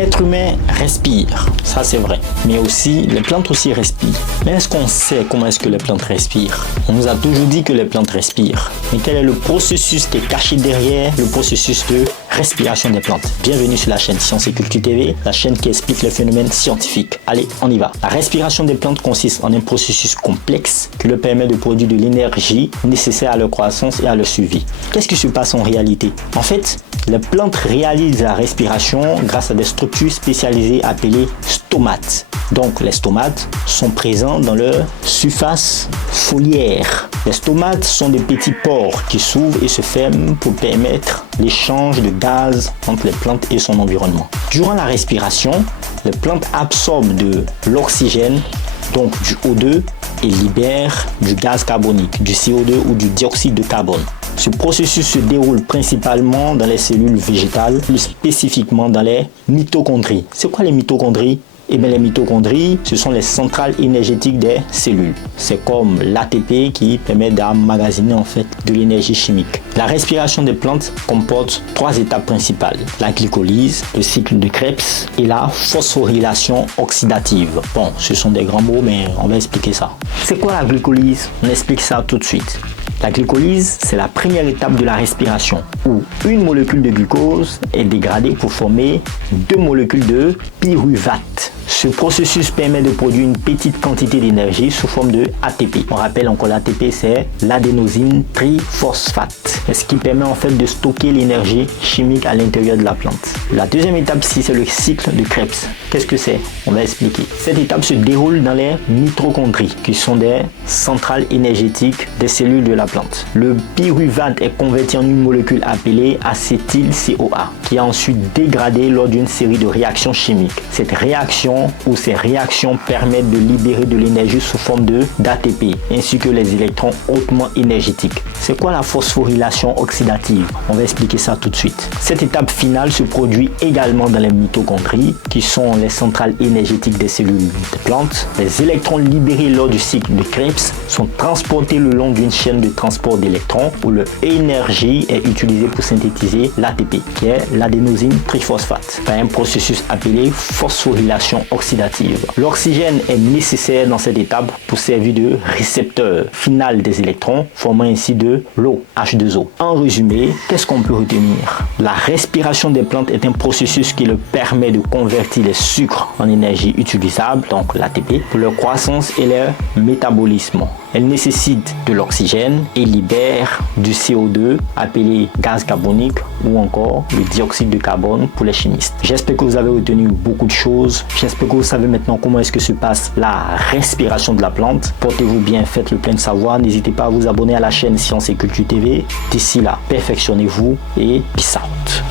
L'être humain respire, ça c'est vrai, mais aussi les plantes aussi respirent. Mais est-ce qu'on sait comment est-ce que les plantes respirent? On nous a toujours dit que les plantes respirent, mais quel est le processus qui est caché derrière le processus de respiration des plantes? Bienvenue sur la chaîne Sciences et Culture TV, la chaîne qui explique les phénomènes scientifiques. Allez, on y va. La respiration des plantes consiste en un processus complexe qui leur permet de produire de l'énergie nécessaire à leur croissance et à leur survie. Qu'est-ce qui se passe en réalité? En fait, les plantes réalisent la respiration grâce à des structures spécialisées appelées stomates. Donc, les stomates sont présents dans leur surface foliaire. Les stomates sont des petits pores qui s'ouvrent et se ferment pour permettre l'échange de gaz entre les plantes et son environnement. Durant la respiration, les plantes absorbent de l'oxygène, donc du O2, et libèrent du gaz carbonique, du CO2 ou du dioxyde de carbone. Ce processus se déroule principalement dans les cellules végétales, plus spécifiquement dans les mitochondries. C'est quoi les mitochondries? Eh bien, les mitochondries, ce sont les centrales énergétiques des cellules. C'est comme l'ATP qui permet d'emmagasiner en fait de l'énergie chimique. La respiration des plantes comporte 3 étapes principales. La glycolyse, le cycle de Krebs et la phosphorylation oxydative. Bon, ce sont des grands mots, mais on va expliquer ça. C'est quoi la glycolyse? On explique ça tout de suite. La glycolyse, c'est la première étape de la respiration où une molécule de glucose est dégradée pour former 2 molécules de pyruvate. Ce processus permet de produire une petite quantité d'énergie sous forme de ATP. On rappelle encore l'ATP, c'est l'adénosine triphosphate. Ce qui permet en fait de stocker l'énergie chimique à l'intérieur de la plante. La deuxième étape ici, c'est le cycle de Krebs. Qu'est-ce que c'est? On va expliquer. Cette étape se déroule dans les mitochondries, qui sont des centrales énergétiques des cellules de la plante. Le pyruvate est converti en une molécule appelée acétyl-CoA, qui est ensuite dégradée lors d'une série de réactions chimiques. Cette réaction ou ces réactions permettent de libérer de l'énergie sous forme d'ATP, ainsi que les électrons hautement énergétiques. C'est quoi la phosphorylation oxydative? On va expliquer ça tout de suite. Cette étape finale se produit également dans les mitochondries, qui sont les centrales énergétiques des cellules des plantes. Les électrons libérés lors du cycle de Krebs sont transportés le long d'une chaîne de transport d'électrons où l'énergie est utilisée pour synthétiser l'ATP, qui est l'adénosine triphosphate, par un processus appelé phosphorylation oxydative. L'oxygène est nécessaire dans cette étape pour servir de récepteur final des électrons, formant ainsi de l'eau, H2O. En résumé, qu'est-ce qu'on peut retenir? La respiration des plantes est un processus qui leur permet de convertir les sucres en énergie utilisable, donc l'ATP, pour leur croissance et leur métabolisme. Elle nécessite de l'oxygène et libère du CO2 appelé gaz carbonique ou encore le dioxyde de carbone pour les chimistes. J'espère que vous avez retenu beaucoup de choses. J'espère que vous savez maintenant comment est-ce que se passe la respiration de la plante. Portez-vous bien, faites le plein de savoir. N'hésitez pas à vous abonner à la chaîne Sciences et Culture TV. D'ici là, perfectionnez-vous et peace out.